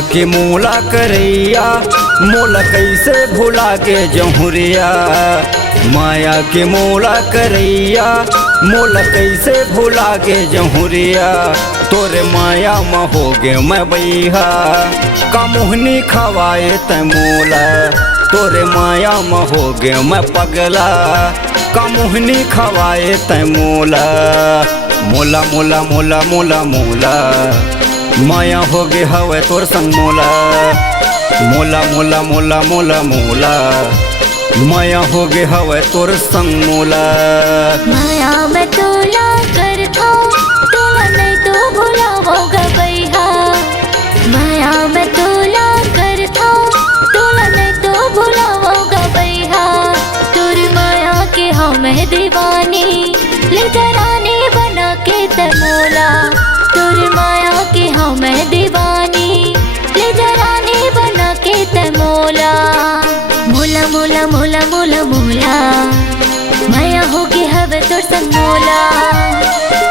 के मोला करैया मोला कैसे भुला के जहुरिया। माया के मोला करैया मोला कैसे भुला के जहुरिया। तोरे माया में हो गे मैं बैहा कमुहनी खवाए त मोला। तोरे माया में हो गे मैं पगला कमुहनी खवाए त मोला। मोला मोला मोला मोला मोला माया हो गे हवे तोर संग मोला। मोला मोला मोला मोला मोला माया हो गे हवे तोर संग मोला। माया में तोला कर था तोला नहीं तो भुलाओगा बैहा। माया में तोला कर था तोला नहीं तो भुलाओगा बैहा। तोरी माया के हमें दीवानी ले जरानी बना के तमोला। तोरी माया के हमें दीवानी ले जरानी बना के तमोला। मोला मोला मोला मोला मोला माया होगी हवे तोर संग मोला।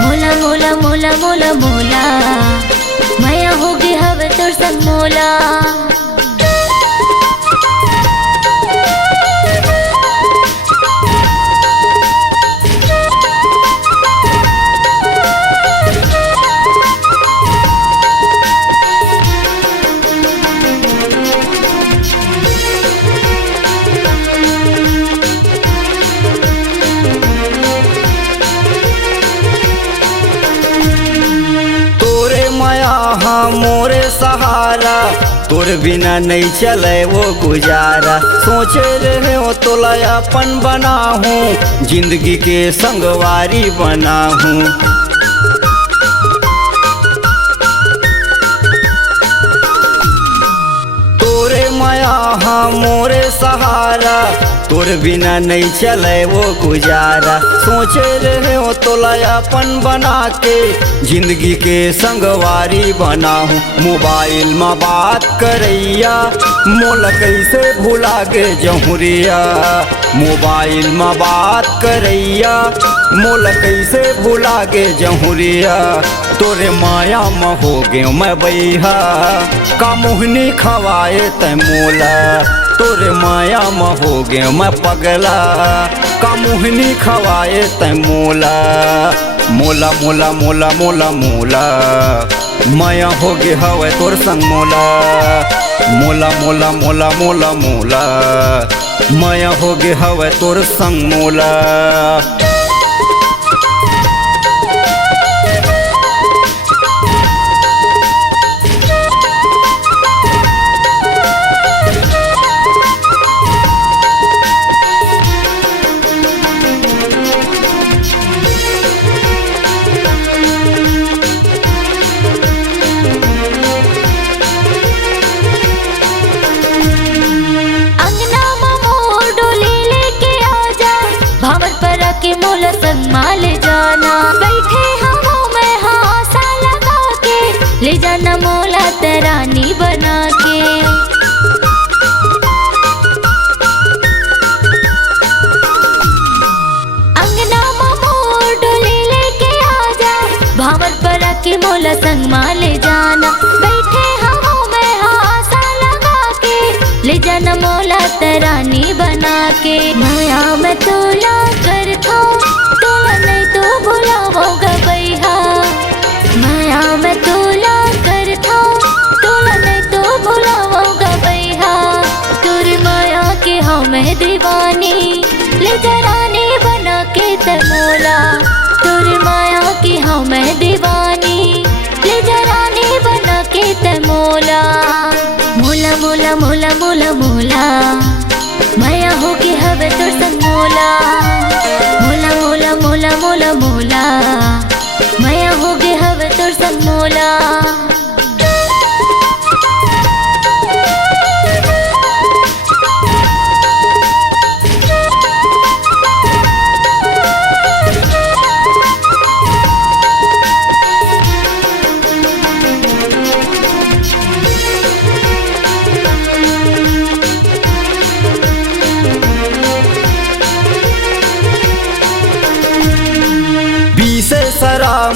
मोला मोला मोला मोला मोला माया होगी हवे तोर संग मोला। मोरे सहारा तोर बिना नहीं चले वो गुजारा। सोचे रहे हो तोला अपन बनाहूँ जिंदगी के संगवारी बनाहूँ। तोरे माया मोरे सहारा तोर बिना नहीं चले वो गुजारा। सोचे रहे हो तोला अपन बना के जिंदगी के संगवारी बनाहूँ। मोबाइल में बात करैया मोला कैसे भुला गे जहुरिया। मोबाइल में बात करैया मोला कैसे भुला गे जहुरिया। तोरे माया में हो गे मैं बैहा कमुहनी खवाए त मोला। तोरे माया में हो गे मैं पगला कमुहनी खवाए त मोला। मोला मोला मोला मोला मोला माया हो गे हवे तोर संग मोला। मोला मोला मोला मोला मोला माया हो गे हवे तोर संग मोला। के मोला संग माल जाना बैठे हवों में हासा लगा के ले जाना मोला तरानी बना के। अंगना में मोर डोली लेके आजा भावर पर के मोला संग माल जाना बैठे हवों में हासा लगा के ले जाना मोला तरानी बना के। माया में तोला कर था तोला नहीं तो भुलाओगा बैहा। माया में तोला कर था तोला नहीं तो भुलाओगा बैहा। तोरी माया के हमें दीवानी ले जरानी बना के तमोला। तोरी माया के हमें दीवानी ले जरानी बना के तमोला। मोला मोला मोला मोला मोला माया होगी हवे तोर संग मोला। मोला मोला मोला मोला मोला माया होगी हवे तोर संग मोला।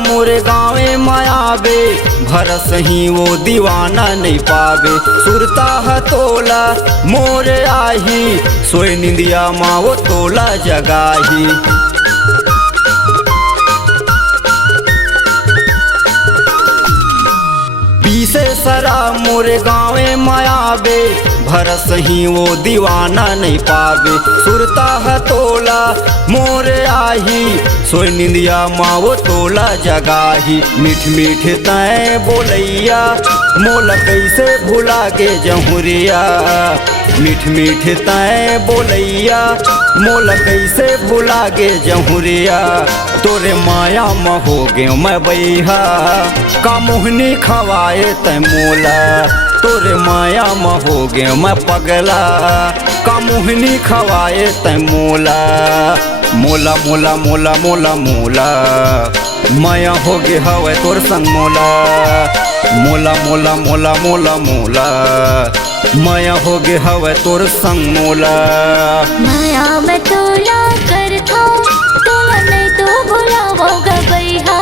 मोरे गाँवे मायाबे भरस ही वो दीवाना नहीं पावे सुरता है तोला मोरे आही सोए निंदिया माँ वो तोला जगाही पीसे सरा मोरे गाँवे मायाबे भरस ही वो दीवाना नहीं पावे सुरता है तोला मोरे आही सोई निंदिया माँ वो तोला जगाही मीठ मीठ तय बोलैया मोला कैसे भुला के जहुरिया मीठ मीठ तय बोलैया मोला कैसे भुला के जहुरिया तोरे माया में हो गे मैं बैहा का मोहनी खवाए तय मोला तोरे माया में हो गे मैं पगला का मोहनी खवाए तय मोला मोला मोला मोला मोला मोला माया हो गे हवे तोर संग मोला मोला मोला मोला मोला मोला माया हो गे हवे तोर संग मोला माया में तोला कर था तोला नहीं तो भुलाओगा बैहा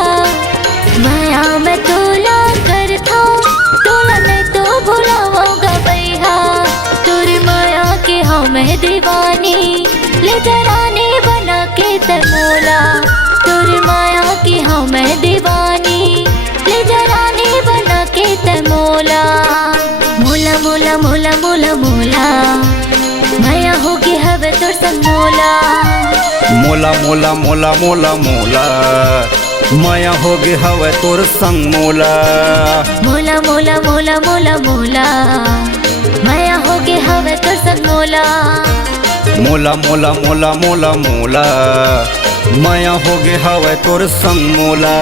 माया में तोला कर था तोला नहीं तो भुलाओगा बैहा तोरी माया के हमें दीवानी ले जरानी बना के तमोला तोरी माया की हमें दीवानी ले जरानी बना के तमोला मोला मोला मोला मोला मोला माया होगी हवे तोर संग मोला मोला मोला मोला मोला मोला माया हो गे हवे तोर संग मोला मोला मोला मोला मोला मोला माया होगी हवे तोर संग मोला मोला मोला मोला मोला मोला माया हो गे हवे तोर संग मोला।